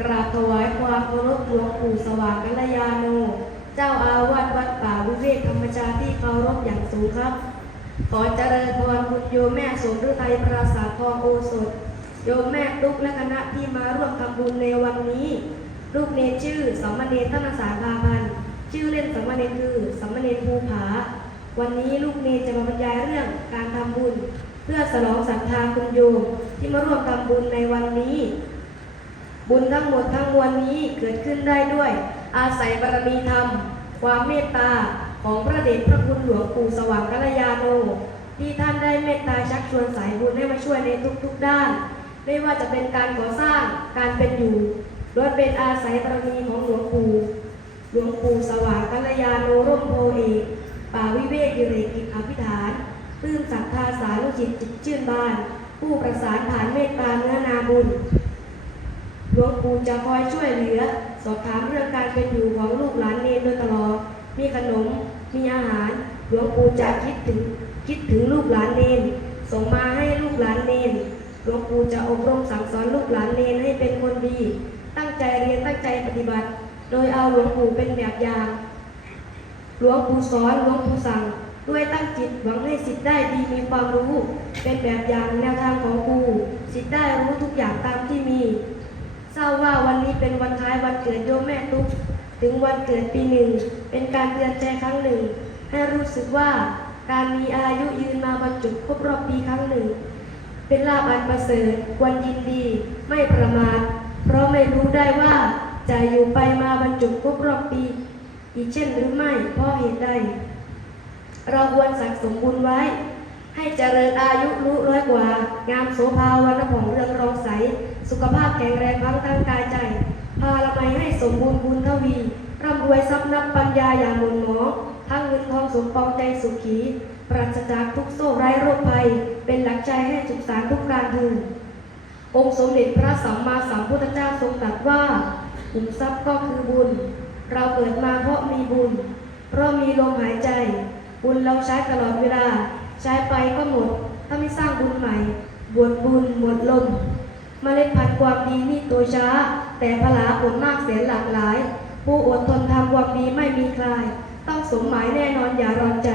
กราบถวายความเคารพหลวงปู่สว่างกัลยาโน เจ้าอาวาสวัดป่าวิเวกธรรมจารย์ที่เคารพอย่างสูงครับ ขอเจริญพรคุณโยมแม่สมฤทัยปราสาททองโอสถ โยมแม่ตุ๊กและคณะที่มาร่วมทำบุญในวันนี้ ลูกเนชื่อสัมมเนรธนสารพาพันธ์ชื่อเล่นสัมมเนรคือสัมมเนรภูผา วันนี้ลูกเนจะมาบรรยายเรื่องการทำบุญ เพื่อสนองศรัทธาคุณโยมที่มาร่วมทำบุญในวันนี้ บุญทั้งหมดทั้งมวลนี้เกิดขึ้นได้ด้วย อาศัยบารมีธรรม ความเมตตาของพระเดชพระคุณหลวงปู่สว่างกัลยาโนที่ท่านได้เมตตาชักชวนสายบุญให้มาช่วยในทุกๆด้าน ไม่ว่าจะเป็นการก่อสร้างการเป็นอยู่ล้วนเป็นอาศัยบารมีของหลวงปู่หลวงปู่สว่างกัลยาโนร่มโพเอกป่าวิเวกดิเรกิจอภิฐานปลื้มศรัทธาสารุจิตจิตชื่นบาน ผู้ประสานฐานเมตตาเนื้อนาบุญ ลวงปู่จะคอยช่วยเหลือ สอบถามเรื่องการเป็นอยู่ของลูกหลานเนรโดยตลอด มีขนม มีอาหาร หลวงปู่จะคิดถึงคิดถึงลูกหลานเนรส่งมาให้ลูกหลานเนรหลวงปู่จะอบรมสั่งสอนลูกหลานเนรให้เป็นคนดี ตั้งใจเรียนตั้งใจปฏิบัติ โดยเอาหลวงปู่เป็นแบบอย่าง หลวงปู่สอนหลวงปู่สั่งด้วยตั้งจิตหวังให้สิทธิ์ได้ดีมีความรู้ เป็นแบบอย่างแนวทางของครูสิทธิ์ได้รู้ทุกอย่างตามที่มี ทราบว่าวันนี้เป็นวันคล้ายวันเกิดโยมแม่ตุ๊กถึงวันเกิดปีหนึ่ง เป็นการเตือนใจครั้งหนึ่ง ให้รู้สึกว่าการมีอายุยืนมาบรรจุครบรอบปีครั้งหนึ่ง เป็นลาภอันประเสริฐควรยินดีไม่ประมาทเพราะไม่รู้ได้ว่าจะอยู่ไปมาบรรจุครบรอบปี อีกเช่นหรือไม่เพราะเหตุใดเราควรสั่งสมบุญไว้ ให้เจริญอายุรู้ร้อยกว่า งามโสภาวันผ่องเรืองรองใส สุขภาพแข็งแรงทั้งทางกายใจ พาละไมให้สมบูรณ์บุญทวี ร่ำรวยทรัพย์นับปัญญาอย่างหมุนหมองทั้งเงินทองสมปองใจสุขี ปราศจากทุกโซ่ไร้โรคภัย เป็นหลักใจให้สุขสารทุกการเทินองค์สมเด็จพระสัมมาสัมพุทธเจ้าทรงตรัสว่าขุมทรัพย์ก็คือบุญ เราเกิดมาเพราะมีบุญ เพราะมีลมหายใจ บุญเราใช้ตลอดเวลา ใช้ไปก็หมด ถ้าไม่สร้างบุญใหม่ บวชบุญหมดลม เมล็ดพันธุ์ความดีนี่ตัวช้า แต่พลาผลมากเสียหลากหลาย ผู้อดทนทำความดีไม่มีใครต้องสมหมายแน่นอนอย่ารอนใจ